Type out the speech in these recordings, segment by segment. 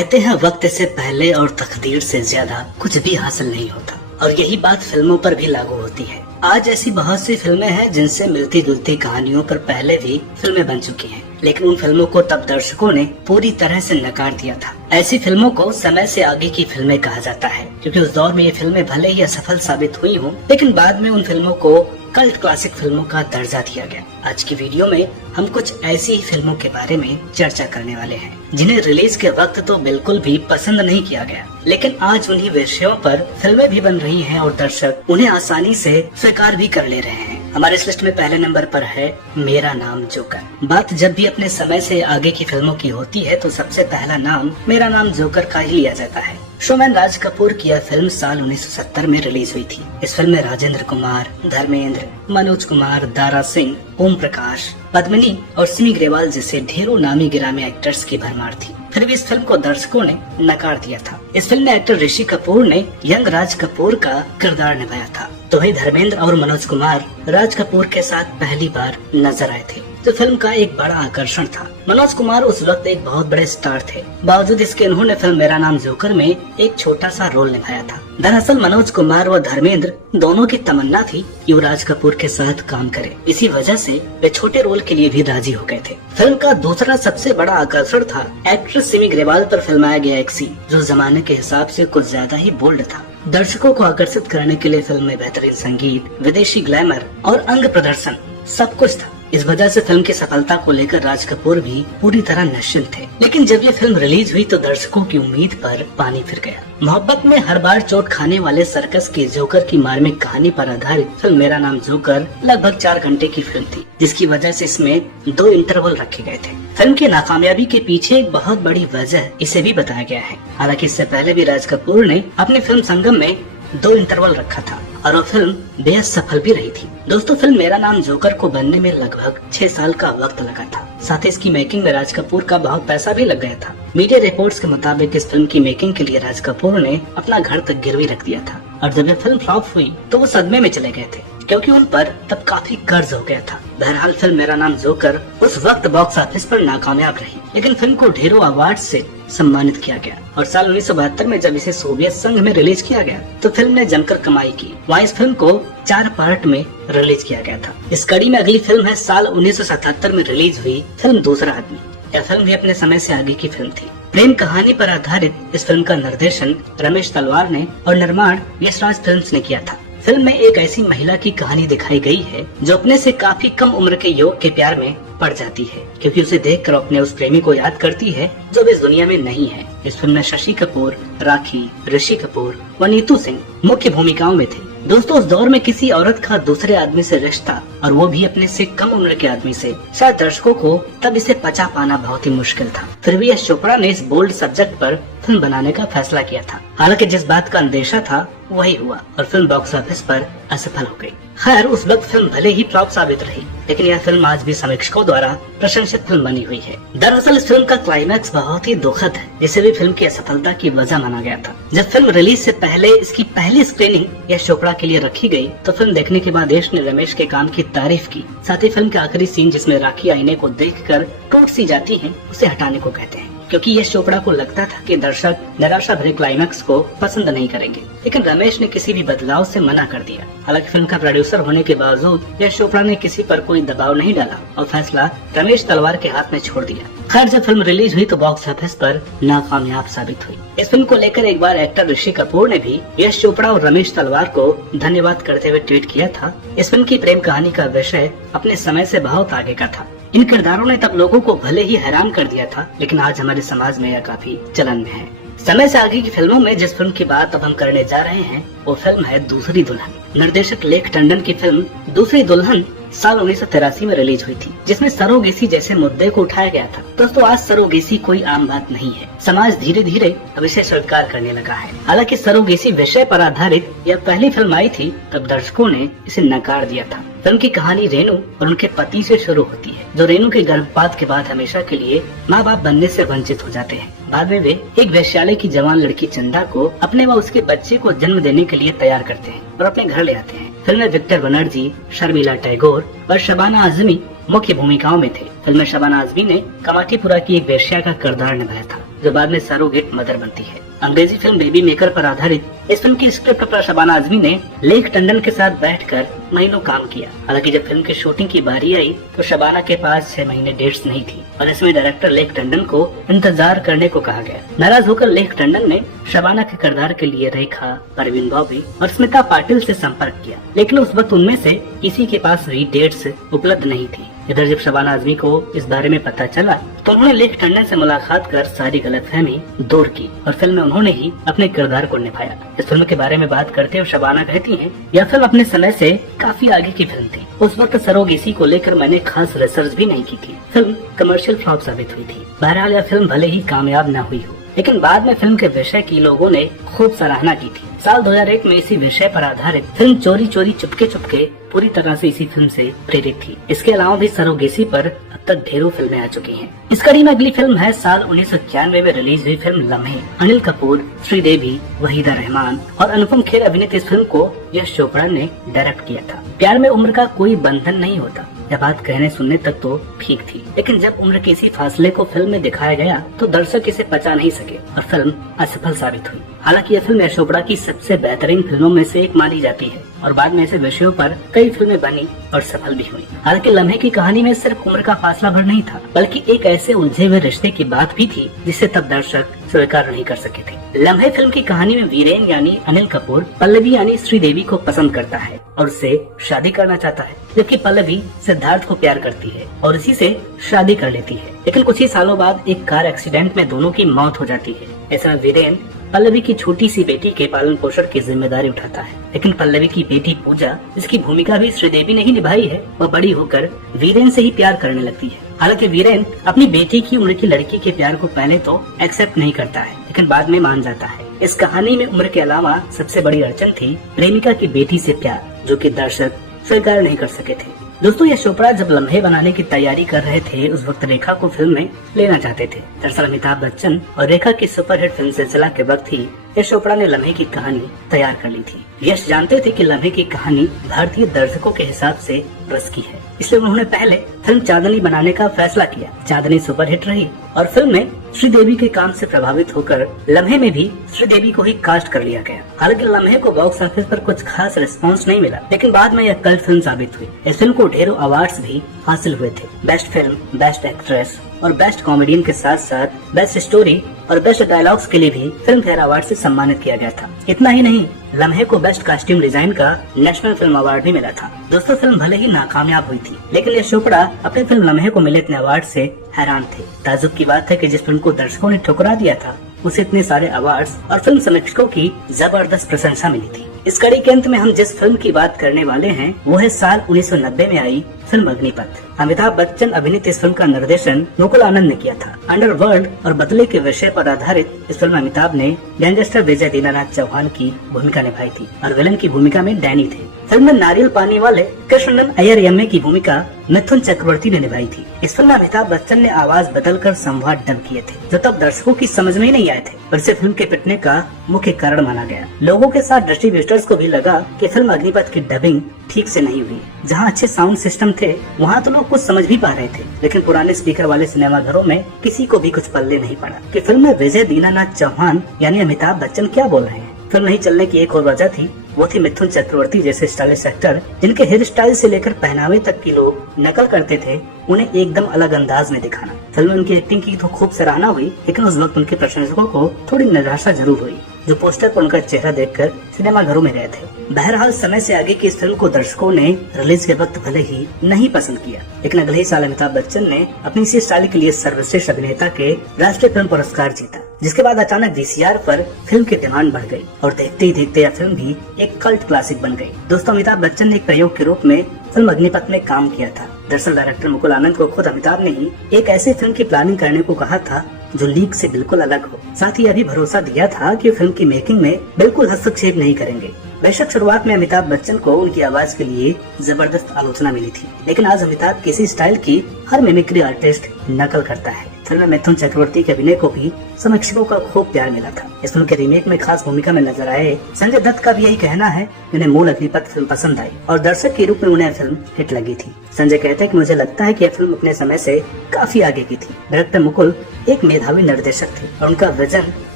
कहते हैं वक्त से पहले और तकदीर से ज्यादा कुछ भी हासिल नहीं होता, और यही बात फिल्मों पर भी लागू होती है। आज ऐसी बहुत सी फिल्में हैं जिनसे मिलती जुलती कहानियों पर पहले भी फिल्में बन चुकी हैं, लेकिन उन फिल्मों को तब दर्शकों ने पूरी तरह से नकार दिया था। ऐसी फिल्मों को समय से आगे की फिल्में कहा जाता है, क्योंकि उस दौर में ये फिल्में भले ही असफल साबित हुई हों, लेकिन बाद में उन फिल्मों को कल्ट क्लासिक फिल्मों का दर्जा दिया गया। आज की वीडियो में हम कुछ ऐसी ही फिल्मों के बारे में चर्चा करने वाले हैं जिन्हें रिलीज के वक्त तो बिल्कुल भी पसंद नहीं किया गया, लेकिन आज उन्हीं विषयों पर फिल्में भी बन रही हैं और दर्शक उन्हें आसानी से स्वीकार भी कर ले रहे हैं। हमारे इस लिस्ट में पहले नंबर पर है मेरा नाम जोकर। बात जब भी अपने समय से आगे की फिल्मों की होती है तो सबसे पहला नाम मेरा नाम जोकर का ही लिया जाता है। शोमैन राज कपूर की यह फिल्म साल 1970 में रिलीज हुई थी। इस फिल्म में राजेंद्र कुमार, धर्मेंद्र, मनोज कुमार, दारा सिंह, ओम प्रकाश, पद्मिनी और सिमी ग्रेवाल जैसे ढेरों नामी गिरामी एक्टर्स की भरमार थी। फिर भी इस फिल्म को दर्शकों ने नकार दिया था। इस फिल्म में एक्टर ऋषि कपूर ने यंग राज कपूर का किरदार निभाया था, तो वही धर्मेंद्र और मनोज कुमार राज कपूर के साथ पहली बार नजर आए थे, जो फिल्म का एक बड़ा आकर्षण था। मनोज कुमार उस वक्त एक बहुत बड़े स्टार थे, बावजूद इसके उन्होंने फिल्म मेरा नाम जोकर में एक छोटा सा रोल निभाया था। दरअसल मनोज कुमार व धर्मेंद्र दोनों की तमन्ना थी कि वो राज कपूर के साथ काम करे, इसी वजह से वे छोटे रोल के लिए भी राजी हो गए थे। फिल्म का दूसरा सबसे बड़ा आकर्षण था एक्ट्रेस सिमी ग्रेवाल पर फिल्माया गया एक सीन, जो जमाने के हिसाब से कुछ ज्यादा ही बोल्ड था। दर्शकों को आकर्षित करने के लिए फिल्म में बेहतरीन संगीत, विदेशी ग्लैमर और अंग प्रदर्शन सब कुछ था। इस वजह से फिल्म की सफलता को लेकर राज कपूर भी पूरी तरह निश्चिंत थे। लेकिन जब ये फिल्म रिलीज हुई तो दर्शकों की उम्मीद पर पानी फिर गया। मोहब्बत में हर बार चोट खाने वाले सर्कस के जोकर की मार्मिक कहानी पर आधारित फिल्म मेरा नाम जोकर लगभग 4 घंटे की फिल्म थी, जिसकी वजह से इसमें 2 इंटरवल रखे गए थे। फिल्म की नाकामयाबी के पीछे एक बहुत बड़ी वजह इसे भी बताया गया है। हालांकि इससे पहले भी राज कपूर ने अपनी फिल्म संगम में 2 इंटरवल रखा था और वो फिल्म बेहद सफल भी रही थी। दोस्तों, फिल्म मेरा नाम जोकर को बनने में लगभग 6 साल का वक्त लगा था। साथ ही इसकी मेकिंग में राज कपूर का बहुत पैसा भी लग गया था। मीडिया रिपोर्ट्स के मुताबिक इस फिल्म की मेकिंग के लिए राज कपूर ने अपना घर तक गिरवी रख दिया था, और जब ये फिल्म फ्लॉप हुई तो वो सदमे में चले गए थे, क्योंकि उन पर तब काफी कर्ज हो गया था। बहरहाल फिल्म मेरा नाम जोकर उस वक्त बॉक्स ऑफिस पर नाकामयाब रही, लेकिन फिल्म को ढेरों अवार्ड से सम्मानित किया गया और साल 1972 में जब इसे सोवियत संघ में रिलीज किया गया तो फिल्म ने जमकर कमाई की। वहाँ इस फिल्म को 4 पार्ट में रिलीज किया गया था। इस कड़ी में अगली फिल्म है साल 1977 में रिलीज हुई फिल्म दूसरा आदमी। यह फिल्म भी अपने समय से आगे की फिल्म थी। प्रेम कहानी पर आधारित इस फिल्म का निर्देशन रमेश तलवार ने और निर्माण यशराज फिल्म्स ने किया था। फिल्म में एक ऐसी महिला की कहानी दिखाई गई है जो अपने से काफी कम उम्र के युवक के प्यार में पड़ जाती है, क्योंकि उसे देखकर अपने उस प्रेमी को याद करती है जो इस दुनिया में नहीं है। इस फिल्म में शशि कपूर, राखी, ऋषि कपूर व नीतू सिंह मुख्य भूमिकाओं में थे। दोस्तों, उस दौर में किसी औरत का दूसरे आदमी से रिश्ता, और वो भी अपने से कम उम्र के आदमी से, शायद दर्शकों को तब इसे पचा पाना बहुत ही मुश्किल था। फिर भी यश चोपड़ा ने इस बोल्ड सब्जेक्ट पर फिल्म बनाने का फैसला किया था। हालांकि जिस बात का अंदेशा था वही हुआ और फिल्म बॉक्स ऑफिस पर असफल हो गई। खैर, उस वक्त फिल्म भले ही फ्लॉप साबित रही, लेकिन यह फिल्म आज भी समीक्षकों द्वारा प्रशंसित फिल्म बनी हुई है। दरअसल इस फिल्म का क्लाइमैक्स बहुत ही दुखद है, जिसे भी फिल्म की असफलता की वजह माना गया था। जब फिल्म रिलीज से पहले इसकी पहली स्क्रीनिंग यश चोपड़ा के लिए रखी गई तो फिल्म देखने के बाद यश ने रमेश के काम की तारीफ की। साथ ही फिल्म के आखिरी सीन जिसमें राखी आईने को देखकर टूट सी जाती है, उसे हटाने को कहते हैं, क्योंकि यश चोपड़ा को लगता था कि दर्शक निराशा भरे क्लाइमैक्स को पसंद नहीं करेंगे। लेकिन रमेश ने किसी भी बदलाव से मना कर दिया। हालांकि फिल्म का प्रोड्यूसर होने के बावजूद यश चोपड़ा ने किसी पर कोई दबाव नहीं डाला और फैसला रमेश तलवार के हाथ में छोड़ दिया। खैर, जब फिल्म रिलीज हुई तो बॉक्स ऑफिस पर नाकामयाब साबित हुई। इस फिल्म को लेकर एक बार एक्टर ऋषि कपूर ने भी यश चोपड़ा और रमेश तलवार को धन्यवाद करते हुए ट्वीट किया था। इस फिल्म की प्रेम कहानी का विषय अपने समय से बहुत आगे का था। इन किरदारों ने तब लोगों को भले ही हैरान कर दिया था, लेकिन आज हमारे समाज में यह काफी चलन में है। समय से आगे की फिल्मों में जिस फिल्म की बात अब हम करने जा रहे हैं वो फिल्म है दूसरी दुल्हन। निर्देशक लेख टंडन की फिल्म दूसरी दुल्हन साल 1983 में रिलीज हुई थी, जिसमें सरोगेसी जैसे मुद्दे को उठाया गया था। दोस्तों, आज सरोगेसी कोई आम बात नहीं है। समाज धीरे धीरे अब इसे स्वीकार करने लगा है। हालांकि सरोगेसी विषय पर आधारित यह पहली फिल्म आई थी तब दर्शकों ने इसे नकार दिया था। फिल्म की कहानी रेनू और उनके पति से शुरू होती है, जो रेनू के गर्भपात के बाद हमेशा के लिए माँ बाप बनने से वंचित हो जाते हैं। बाद में वे एक वेश्यालय की जवान लड़की चंदा को अपने व उसके बच्चे को जन्म देने के लिए तैयार करते हैं और अपने घर ले आते हैं। फिल्म में विक्टर बनर्जी, शर्मिला टैगोर और शबाना आजमी मुख्य भूमिकाओं में थे। फिल्म में शबाना आजमी ने कमाटीपुरा की एक वेश्या का किरदार निभाया था। जो बाद में सरोगेट मदर बनती है। अंग्रेजी फिल्म बेबी मेकर पर आधारित इस फिल्म की स्क्रिप्ट पर शबाना आजमी ने लेख टंडन के साथ बैठकर महीनों काम किया। हालांकि जब फिल्म की शूटिंग की बारी आई तो शबाना के पास 6 महीने डेट्स नहीं थी और इसमें डायरेक्टर लेख टंडन को इंतजार करने को कहा गया। नाराज होकर लेख टंडन ने शबाना के किरदार के लिए रेखा, परवीन बॉबी और स्मिता पाटिल से संपर्क किया, लेकिन उस वक्त उनमें से किसी के पास भी डेट्स उपलब्ध नहीं थी। इधर जब शबाना आजमी को इस बारे में पता चला तो उन्होंने लेख टंडन से मुलाकात कर सारी गलतफहमी दूर की और फिल्म में उन्होंने ही अपने किरदार को निभाया। इस फिल्म के बारे में बात करते हुए शबाना कहती हैं, यह फिल्म अपने समय से काफी आगे की फिल्म थी। उस वक्त सरोगेसी को लेकर मैंने खास रिसर्च भी नहीं की थी। फिल्म कमर्शियल फ्लॉप साबित हुई थी। बहरहाल यह फिल्म भले ही कामयाब न हुई हो, लेकिन बाद में फिल्म के विषय की लोगों ने खूब सराहना की थी। साल 2001 में इसी विषय पर आधारित फिल्म चोरी चोरी चुपके चुपके पूरी तरह से इसी फिल्म से प्रेरित थी। इसके अलावा भी सरोगेसी पर अब तक ढेरों फिल्में आ चुकी हैं। इस कड़ी में अगली फिल्म है साल 1991 में रिलीज हुई फिल्म लम्हे। अनिल कपूर, श्रीदेवी, वहीदा रहमान और अनुपम खेर अभिनीत इस फिल्म को यश चोपड़ा ने डायरेक्ट किया था। प्यार में उम्र का कोई बंधन नहीं होता, यह बात कहने सुनने तक तो ठीक थी, लेकिन जब उम्र के इसी फासले को फिल्म में दिखाया गया तो दर्शक इसे पचा नहीं सके और फिल्म असफल साबित हुई। हालांकि यह फिल्म यश चोपड़ा की सबसे बेहतरीन फिल्मों में से एक मानी जाती है और बाद में ऐसे विषयों पर कई फिल्में बनी और सफल भी हुई। हालांकि लम्हे की कहानी में सिर्फ उम्र का फासला भर नहीं था, बल्कि एक ऐसे उलझे हुए रिश्ते की बात भी थी जिसे तब दर्शक स्वीकार नहीं कर सके थे। लम्हे फिल्म की कहानी में वीरेन यानी अनिल कपूर पल्लवी यानी श्रीदेवी को पसंद करता है और उससे शादी करना चाहता है, जबकि पल्लवी सिद्धार्थ को प्यार करती है और इसी से शादी कर लेती है। लेकिन कुछ ही सालों बाद एक कार एक्सीडेंट में दोनों की मौत हो जाती है। ऐसा वीरेन पल्लवी की छोटी सी बेटी के पालन पोषण की जिम्मेदारी उठाता है, लेकिन पल्लवी की बेटी पूजा, जिसकी भूमिका भी श्रीदेवी ने ही निभाई है, वह बड़ी होकर वीरेन से ही प्यार करने लगती है। हालांकि वीरेन अपनी बेटी की उम्र की लड़की के प्यार को पहले तो एक्सेप्ट नहीं करता है, लेकिन बाद में मान जाता है। इस कहानी में उम्र के अलावा सबसे बड़ी अड़चन थी प्रेमिका की बेटी से प्यार, जो कि दर्शक स्वीकार नहीं कर सके थे। दोस्तों, यश चोपड़ा जब लम्हे बनाने की तैयारी कर रहे थे उस वक्त रेखा को फिल्म में लेना चाहते थे। दरअसल अमिताभ बच्चन और रेखा की सुपरहिट फिल्म सिलसिला के वक्त ही यश चोपड़ा ने लम्हे की कहानी तैयार कर ली थी। यश जानते थे कि लम्हे की कहानी भारतीय दर्शकों के हिसाब से रस की है, इसलिए उन्होंने पहले फिल्म चांदनी बनाने का फैसला किया। चांदनी सुपरहिट रही और फिल्म में श्रीदेवी के काम से प्रभावित होकर लम्हे में भी श्रीदेवी को ही कास्ट कर लिया गया। हालांकि लम्हे को बॉक्स ऑफिस पर कुछ खास रिस्पांस नहीं मिला, लेकिन बाद में यह कल्ट फिल्म साबित हुई। इस फिल्म को ढेरों अवार्ड्स भी हासिल हुए थे। बेस्ट फिल्म, बेस्ट एक्ट्रेस और बेस्ट कॉमेडियन के साथ साथ बेस्ट स्टोरी और बेस्ट डायलॉग्स के लिए भी फिल्म फेयर अवार्ड से सम्मानित किया गया था। इतना ही नहीं, लम्हे को बेस्ट कॉस्ट्यूम डिजाइन का नेशनल फिल्म अवार्ड भी मिला था। दोस्तों, फिल्म भले ही नाकामयाब हुई थी, लेकिन यश चोपड़ा अपनी फिल्म लम्हे को मिले इतने अवार्ड से हैरान थे। ताजुब की बात है कि जिस फिल्म को दर्शकों ने ठुकरा दिया था उसे इतने सारे अवार्ड्स और फिल्म समीक्षकों की जबरदस्त प्रशंसा मिली थी। इस कड़ी के अंत में हम जिस फिल्म की बात करने वाले हैं वो है साल 1990 में आई फिल्म अग्निपथ। अमिताभ बच्चन अभिनीत इस फिल्म का निर्देशन मुकुल आनंद ने किया था। अंडरवर्ल्ड और बदले के विषय पर आधारित इस फिल्म में अमिताभ ने गैंगस्टर विजय दीनानाथ चौहान की भूमिका निभाई थी और विलन की भूमिका में डैनी थे। फिल्म में नारियल पानी वाले कृष्णन अय्यर यम्मे की भूमिका मिथुन चक्रवर्ती ने निभाई थी। इस फिल्म में अमिताभ बच्चन ने आवाज बदलकर संवाद डब किए थे, जो तब दर्शकों की समझ में नहीं आए थे, पर इसे फिल्म के पिटने का मुख्य कारण माना गया। लोगों के साथ डिस्ट्रीब्यूटर्स को भी लगा कि फिल्म अग्निपथ की डबिंग ठीक से नहीं हुई। जहां अच्छे साउंड सिस्टम थे वहां तो लोग कुछ समझ भी पा रहे थे, लेकिन पुराने स्पीकर वाले सिनेमा घरों में किसी को भी कुछ पल्ले नहीं पड़ा कि फिल्म में विजय दीनानाथ चौहान यानी अमिताभ बच्चन क्या बोल रहे हैं। फिल्म नहीं चलने की एक और वजह थी, वो थी मिथुन चक्रवर्ती जैसे स्टाइलिश एक्टर जिनके हेयर स्टाइल से लेकर पहनावे तक की लोग नकल करते थे, उन्हें एकदम अलग अंदाज में दिखाना। फिल्म में उनकी एक्टिंग की तो खूब सराहना हुई, लेकिन उस वक्त उनके प्रशंसकों को थोड़ी निराशा जरूर हुई, जो पोस्टर पर उनका चेहरा देखकर सिनेमा घरों में गए थे। बहरहाल समय से आगे की इस फिल्म को दर्शकों ने रिलीज के वक्त भले ही नहीं पसंद किया, लेकिन अगले ही साल अमिताभ बच्चन ने अपनी इसी स्टाइल के लिए सर्वश्रेष्ठ अभिनेता के राष्ट्रीय फिल्म पुरस्कार जीता, जिसके बाद अचानक वीसीआर पर फिल्म की डिमांड बढ़ गई और देखते ही देखते यह फिल्म भी एक कल्ट क्लासिक बन गई। दोस्तों, अमिताभ बच्चन ने एक प्रयोग के रूप में फिल्म अग्निपथ में काम किया था। दरअसल डायरेक्टर मुकुल आनंद को खुद अमिताभ ने ही एक ऐसी फिल्म की प्लानिंग करने को कहा था जो लीक से बिल्कुल अलग हो। साथ ही यह भी भरोसा दिया था कि फिल्म की मेकिंग में बिल्कुल हस्तक्षेप नहीं करेंगे। बेशक शुरुआत में अमिताभ बच्चन को उनकी आवाज के लिए जबरदस्त आलोचना मिली थी, लेकिन आज अमिताभ किसी स्टाइल की हर मिमिक्री आर्टिस्ट नकल करता है। फिल्म में मिथुन चक्रवर्ती के अभिनय को भी समीक्षकों का खूब प्यार मिला था। इस फिल्म के रीमेक में खास भूमिका में नजर आए संजय दत्त का भी यही कहना है, उन्हें मूल अग्निपथ फिल्म पसंद आई और दर्शक के रूप में उन्हें फिल्म हिट लगी थी। संजय कहते हैं कि मुझे लगता है कि यह फिल्म अपने समय से काफी आगे की थी। डायरेक्टर मुकुल एक मेधावी निर्देशक थे और उनका विजन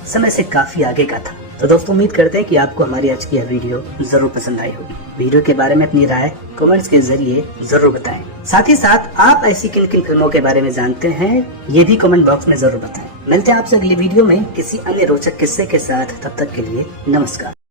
समय से काफी आगे का था। तो दोस्तों उम्मीद करते हैं कि आपको हमारी आज की यह वीडियो जरूर पसंद आई होगी। वीडियो के बारे में अपनी राय कमेंट्स के जरिए जरूर बताएं। साथ ही साथ आप ऐसी किन किन फिल्मों के बारे में जानते हैं ये भी कमेंट बॉक्स में जरूर बताएं। मिलते हैं आपसे अगली वीडियो में किसी अन्य रोचक किस्से के साथ। तब तक के लिए नमस्कार।